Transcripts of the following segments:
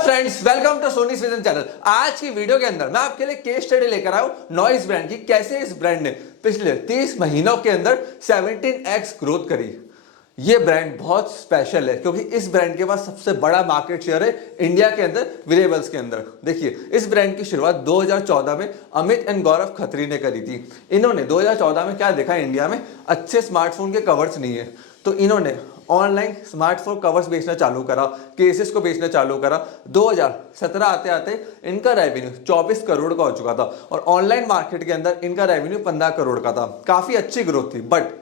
Friends, welcome to Sony vision channel. आज की video के अंदर मैं आपके लिए केस स्टडी लेकर आया हूं नॉइस ब्रांड की। कैसे इस ब्रांड ने पिछले 30 महीनों के अंदर 17x ग्रोथ करी। ये ब्रांड बहुत स्पेशल है क्योंकि इस ब्रांड के पास सबसे बड़ा मार्केट शेयर है इंडिया के अंदर वेरेबल्स के अंदर। देखिए, इस ब्रांड की शुरुआत 2014 में अमित एंड गौरव खत्री ने करी थी। इन्होंने 2014 में क्या देखा, इंडिया में अच्छे स्मार्टफोन के कवर्स नहीं है, तो इन्होंने ऑनलाइन स्मार्टफोन कवर्स बेचना चालू करा, केसेस को बेचना चालू करा। 2017 आते आते इनका रेवेन्यू 24 करोड़ का हो चुका था और ऑनलाइन मार्केट के अंदर इनका रेवेन्यू 15 करोड़ का था। काफी अच्छी ग्रोथ थी। बट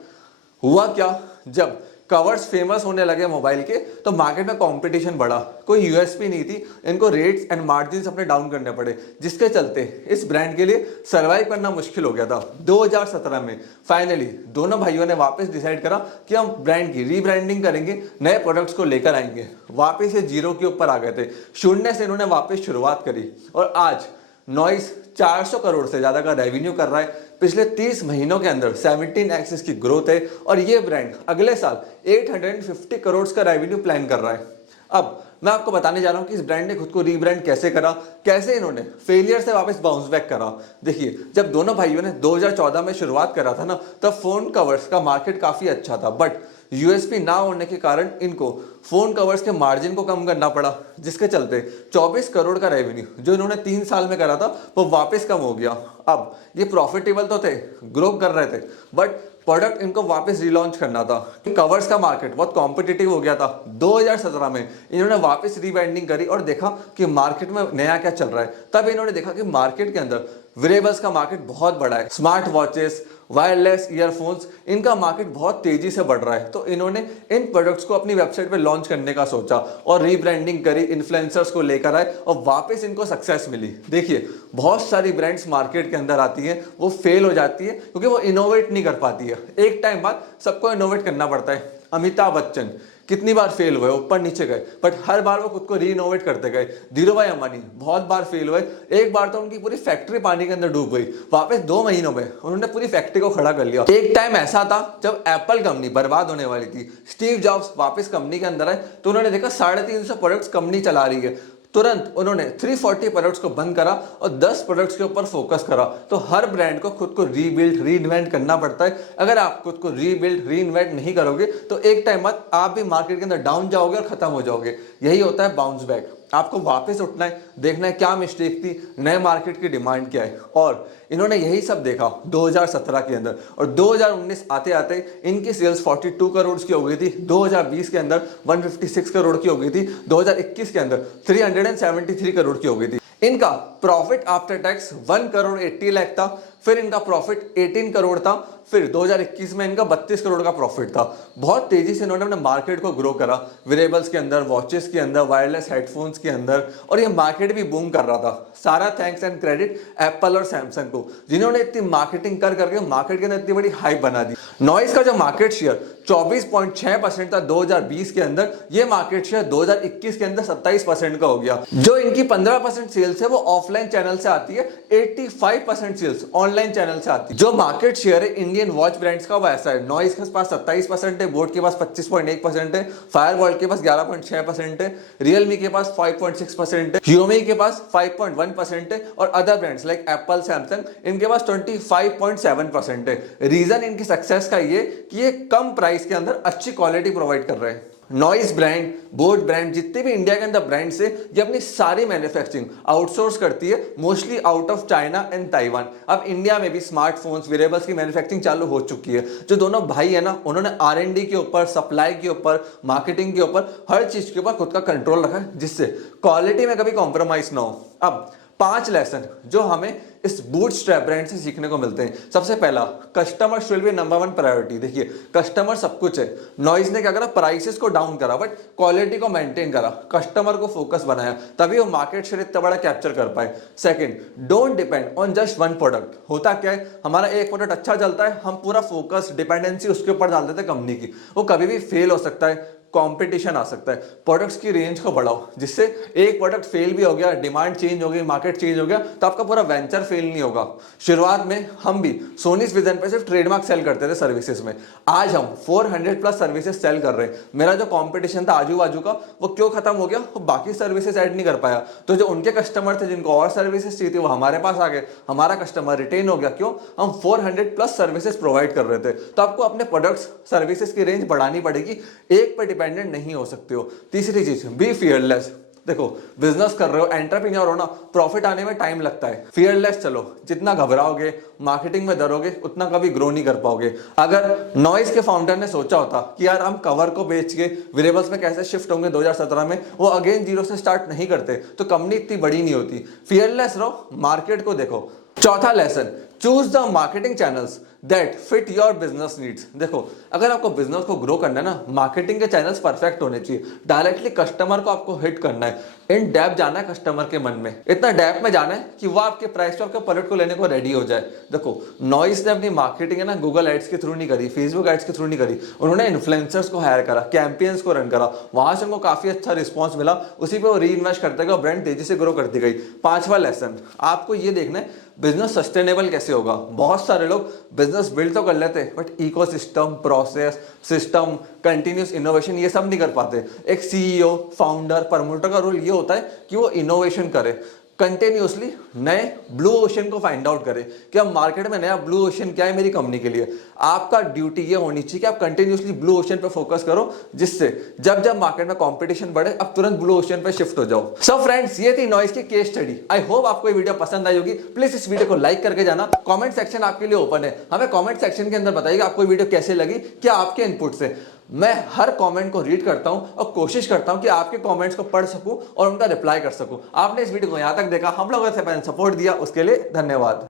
हुआ क्या, जब कवर्स फेमस होने लगे मोबाइल के तो मार्केट में कंपटीशन बढ़ा, कोई यूएसपी नहीं थी, इनको रेट्स एंड मार्जिन्स अपने डाउन करने पड़े, जिसके चलते इस ब्रांड के लिए सर्वाइव करना मुश्किल हो गया था। 2017 में फाइनली दोनों भाइयों ने वापस डिसाइड करा कि हम ब्रांड की रीब्रांडिंग करेंगे, नए प्रोडक्ट्स को लेकर आएंगे। वापस ये जीरो के ऊपर आ गए थे, शून्य से इन्होंने वापस शुरुआत करी और आज नॉइस 400 करोड़ से ज्यादा का रेवेन्यू कर रहा है। पिछले 30 महीनों के अंदर 17x इसकी ग्रोथ है और ये ब्रांड अगले साल 850 करोड़ का रेवेन्यू प्लान कर रहा है। अब मैं आपको बताने जा रहा हूं कि इस ब्रांड ने खुद को रीब्रांड कैसे करा, कैसे इन्होंने फेलियर से वापस बाउंस बैक करा। देखिए, जब दोनों भाइयों ने 2014 में शुरुआत करा था ना, तब फोन कवर्स का मार्केट काफी अच्छा था। बट यूएसपी ना होने के कारण इनको फोन कवर्स के मार्जिन को कम करना पड़ा, जिसके चलते 24 करोड़ का रेवेन्यू जो इन्होंने 3 साल में करा था वो वापस कम हो गया। अब ये प्रॉफिटेबल तो थे, ग्रो कर रहे थे, बट प्रोडक्ट इनको वापस रिलॉन्च करना था। कवर्स का मार्केट बहुत कॉम्पिटिटिव हो गया था। 2017 में इन्होंने वापस रीब्रांडिंग करी और देखा कि मार्केट में नया क्या चल रहा है। तब इन्होंने देखा कि मार्केट के अंदर वेरेबल्स का मार्केट बहुत बड़ा है। स्मार्ट वॉचेस, वायरलेस ईयरफोन्स, इनका मार्केट बहुत तेजी से बढ़ रहा है। तो इन्होंने इन प्रोडक्ट्स को अपनी वेबसाइट पे लॉन्च करने का सोचा और रीब्रांडिंग करी, इन्फ्लुएंसर्स को लेकर आए और वापस इनको सक्सेस मिली। देखिए, बहुत सारी ब्रांड्स मार्केट के अंदर आती हैं, वो फेल हो जाती है क्योंकि वो इनोवेट नहीं कर पाती है। एक टाइम बाद सबको इनोवेट करना पड़ता है। अमिताभ बच्चन कितनी बार फेल हुए, ऊपर नीचे गए, बट हर बार वो खुद को रीइनोवेट करते गए। धीरूभाई अंबानी बहुत बार फेल हुए। एक बार तो उनकी पूरी फैक्ट्री पानी के अंदर डूब गई, वापस 2 महीनों में उन्होंने पूरी फैक्ट्री को खड़ा कर लिया। एक टाइम ऐसा था जब एप्पल कंपनी बर्बाद होने वाली थी, स्टीव जॉब्स वापस कंपनी के अंदर आए तो उन्होंने देखा 350 प्रोडक्ट्स कंपनी चला रही है। तुरंत उन्होंने 340 प्रोडक्ट्स को बंद करा और 10 प्रोडक्ट्स के ऊपर फोकस करा। तो हर ब्रांड को खुद को रीबिल्ड, रीइन्वेंट करना पड़ता है। अगर आप खुद को रीबिल्ड, रीइन्वेंट नहीं करोगे तो एक टाइम बाद आप भी मार्केट के अंदर डाउन जाओगे और खत्म हो जाओगे। यही होता है बाउंस बैक। आपको वापस उठना है, देखना है क्या मिस्टेक थी, नए मार्केट की डिमांड क्या है। और इन्होंने यही सब देखा 2017 के अंदर और 2019 आते आते इनकी सेल्स 42 करोड़ की हो गई थी। 2020 के अंदर 156 करोड़ की हो गई थी। 2021 के अंदर 373 करोड़ की हो गई थी। इनका profit after tax 1 crore 80 lakh था। फिर इनका प्रॉफिट 18 करोड़ था। फिर 2021 में इनका 32 करोड़ का प्रॉफिट था। बहुत तेजी से इन्होंने अपने मार्केट को ग्रो करा, वेरेबल्स के अंदर, वॉचेस के अंदर, वायरलेस हेडफोन्स के अंदर, और ये मार्केट भी बूम कर रहा था। सारा थैंक्स एंड क्रेडिट एप्पल और सैमसंग को, जिन्होंने इतनी मार्केटिंग कर करके मार्केट के अंदर इतनी बड़ी हाइप बना दी। नॉइस का जो मार्केट शेयर 24.6% था 2020 के अंदर, ये मार्केट शेयर 2021 के अंदर 27% का हो गया। जो इनकी 15% सेल्स है वो ऑफलाइन चैनल से आती है, 85% सेल्स ऑनलाइन चैनल से आती है। जो मार्केट शेयर है इंडियन वॉच ब्रांड्स का वो ऐसा है, नॉइस के पास 27% है, बोट के पास 25.1% है, फायरवॉल्ट के पास 11.6% है, रियलमी के पास 5.6% है, Xiaomi के पास 5.1% है और other brands like Apple, Samsung, इनके पास 25.7% है। रीजन इनकी सक्सेस का ये कि ये कम प्राइस के अंदर अच्छी क्वालिटी प्रोवाइड कर रहे हैं। नॉइस ब्रांड, बोट ब्रांड, जितने भी इंडिया के अंदर ब्रांड्स है, ये अपनी सारी मैन्युफैक्चरिंग आउटसोर्स करती है, mostly out of China and Taiwan. अब इंडिया में भी स्मार्टफोन्स, वेरेबल्स की मैन्युफैक्चरिंग चालू हो चुकी है। जो दोनों भाई है ना, उन्होंने R&D के ऊपर, सप्लाई के ऊपर, मार्केटिंग के ऊपर, हर चीज के ऊपर खुद का कंट्रोल रखा है, जिससे क्वालिटी में कभी कॉम्प्रोमाइज ना हो। अब 5 लेसन जो हमें इस बूटस्ट्रैप ब्रांड से सीखने को मिलते हैं। सबसे पहला, customer should be number 1 priority. देखिए, कस्टमर सब कुछ है। नॉइस ने क्या करा, प्राइसेस को डाउन करा बट क्वालिटी को मेंटेन करा, कस्टमर को फोकस बनाया, तभी वो मार्केट शेयर इतना बड़ा कैप्चर कर पाए। Second, don't depend on just one product. होता क्या है, हमारा एक प्रोडक्ट अच्छा चलता है, हम पूरा फोकस, डिपेंडेंसी उसके ऊपर डाल देते हैं कंपनी की, वो कभी भी फेल हो सकता है। कंपटीशन आ सकता है। प्रोडक्ट्स की रेंज को बढ़ाओ, जिससे एक प्रोडक्ट फेल भी हो गया, डिमांड चेंज हो गई, मार्केट चेंज हो गया, तो आपका पूरा वेंचर फेल नहीं होगा। शुरुआत में हम भी सोनीज विजन पे सिर्फ ट्रेडमार्क सेल करते थे सर्विसेज में, आज हम 400 प्लस सर्विसेज सेल कर रहे हैं। मेरा जो कंपटीशन था आजू बाजू का, वो क्यों खत्म हो गया? वो बाकी सर्विसेज ऐड नहीं कर पाया, तो जो उनके कस्टमर थे जिनको और सर्विसेज चाहिए थी, वो हमारे पास आ गए, हमारा कस्टमर रिटेन हो गया। क्यों? हम 400 प्लस सर्विसेज प्रोवाइड कर रहे थे। तो आपको अपने प्रोडक्ट्स सर्विसेज की रेंज बढ़ानी पड़ेगी, एक पर डिपेंडेंट नहीं हो सकते हो। तीसरी चीज, बी फियरलेस। देखो, बिजनेस कर रहे हो, एंटरप्रेन्योर हो ना, प्रॉफिट आने में टाइम लगता है। फियरलेस चलो, जितना घबराओगे, मार्केटिंग में डरोगे, उतना कभी ग्रो नहीं कर पाओगे। अगर नॉइज के फाउंडर ने सोचा होता कि यार हम कवर को बेच के वेरिएबल्स में कैसे शिफ्ट होंगे 2017 में, वो अगेन जीरो से स्टार्ट नहीं करते, तो कंपनी इतनी बड़ी नहीं होती। फियरलेस रहो, मार्केट को देखो। चौथा lesson, choose the marketing channels that fit your business needs. देखो, अगर आपको बिजनेस को ग्रो करना है ना, मार्केटिंग के चैनल्स परफेक्ट होने चाहिए। डायरेक्टली कस्टमर को आपको हिट करना है, इन डेप्थ जाना है कस्टमर के मन में, इतना डेप्थ में जाना है कि वो आपके प्राइस पे आपके प्रोडक्ट को लेने को रेडी हो जाए। देखो, नॉइस ने अपनी मार्केटिंग है ना गूगल एड्स के थ्रू नहीं करी, फेसबुक एड्स के थ्रू नहीं करी, उन्होंने इन्फ्लुएंसर्स को हायर करा, कैंपेन्स को रन करा, वहां से उनको काफी अच्छा रिस्पॉन्स मिला, उसी पे वो री इन्वेस्ट करते गए और ब्रांड तेजी से ग्रो करती गई। पांचवा लेसन, आपको ये देखना है बिजनेस सस्टेनेबल कैसे होगा। बहुत सारे लोग बिजनेस बिल्ड तो कर लेते हैं, but ecosystem, process, system, continuous innovation ये सब नहीं कर पाते। एक सीईओ, फाउंडर, प्रमोटर का रोल ये होता है कि वो इनोवेशन करे, कंटिन्यूसली नए ब्लू ओशन को फाइंड आउट करें कि अब मार्केट में नया ब्लू ओशन क्या है मेरी कंपनी के लिए। आपका ड्यूटी ये होनी चाहिए कि आप कंटिन्यूसली ब्लू ओशन पे फोकस करो, जिससे जब जब मार्केट में कंपटीशन बढ़े, अब तुरंत ब्लू ओशन पे शिफ्ट हो जाओ। सो फ्रेंड्स, ये थी नॉइस की केस स्टडी। आई होप आपको ये वीडियो पसंद आई होगी। प्लीज इस वीडियो को लाइक करके जाना। कमेंट सेक्शन आपके लिए ओपन है, हमें कमेंट सेक्शन के अंदर बताइएगा आपको वीडियो कैसे लगी, क्या आपके इनपुट से। मैं हर कमेंट को रीड करता हूं और कोशिश करता हूं कि आपके कमेंट्स को पढ़ सकूं और उनका रिप्लाई कर सकूं। आपने इस वीडियो को यहां तक देखा, हम लोगों से पहले सपोर्ट दिया, उसके लिए धन्यवाद।